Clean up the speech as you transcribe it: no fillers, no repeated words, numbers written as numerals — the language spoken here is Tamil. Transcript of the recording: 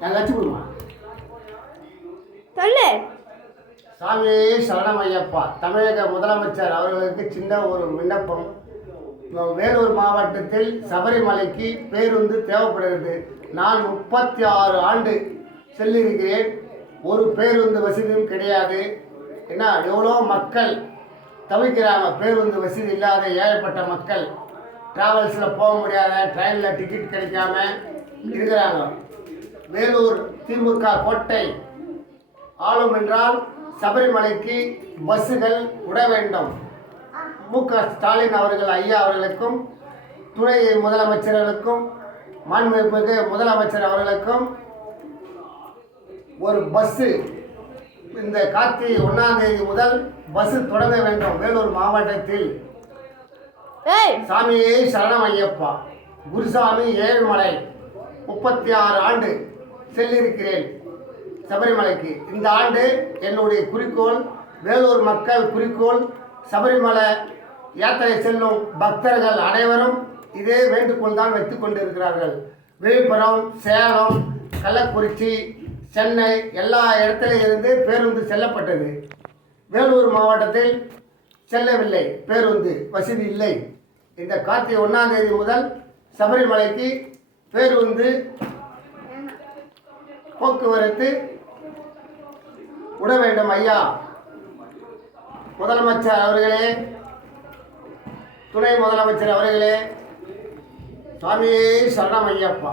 நான் வச்சு கொடுமா சொல்லு. சாமி சரணம் ஐயப்பா. தமிழக முதலமைச்சர் அவர்களுக்கு சின்ன ஒரு விண்ணப்பம். வேலூர் மாவட்டத்தில் சபரிமலைக்கு பேருந்து தேவைப்படுகிறது. நான் 36 ஆண்டு செல்லிருக்கிறேன். ஒரு பேருந்து வசதியும் கிடையாது. என்ன எவ்வளோ மக்கள் தவிக்கிறாங்க. பேருந்து வசதி இல்லாத ஏழைப்பட்ட மக்கள் டிராவல்ஸில் போக முடியாத, ட்ரெயினில் டிக்கெட் கிடைக்காம இருக்கிறாங்க. வேலூர் திமுக கோட்டை ஆளும் என்றால் சபரிமலைக்கு பஸ்ஸுகள் விட வேண்டும். மு.க. ஸ்டாலின் அவர்கள் ஐயா அவர்களுக்கும் துணை முதலமைச்சர்களுக்கும் மாண்புமிகு முதலமைச்சர் அவர்களுக்கும் ஒரு பஸ்ஸு இந்த கார்த்திகை 1ஆம் தேதி முதல் பஸ்ஸு தொடங்க வேண்டும் வேலூர் மாவட்டத்தில். சாமியே சரணம் ஐயப்பா. குருசாமி ஏழுமலை 36 ஆண்டு செல்லிருக்கிறேன் சபரிமலைக்கு. இந்த ஆண்டு என்னுடைய குறிக்கோள், வேலூர் மக்கள் குறிக்கோள், சபரிமலை யாத்திரை செல்லும் பக்தர்கள் அனைவரும் இதே வேண்டுகோள் தான் வைத்துக் கொண்டிருக்கிறார்கள். விழுப்புரம், சேலம், கள்ளக்குறிச்சி, சென்னை எல்லா இடத்துல இருந்து பேருந்து செல்லப்பட்டது. வேலூர் மாவட்டத்தில் செல்லவில்லை, பேருந்து வசதி இல்லை. இந்த கார்த்திகை 1ஆம் தேதி முதல் சபரிமலைக்கு பேருந்து போக்குவரத்து விட வேண்டும் ஐயா. முதலமைச்சர் அவர்களே, துணை முதலமைச்சர் அவர்களே, சுவாமியே சரணம் ஐயப்பா.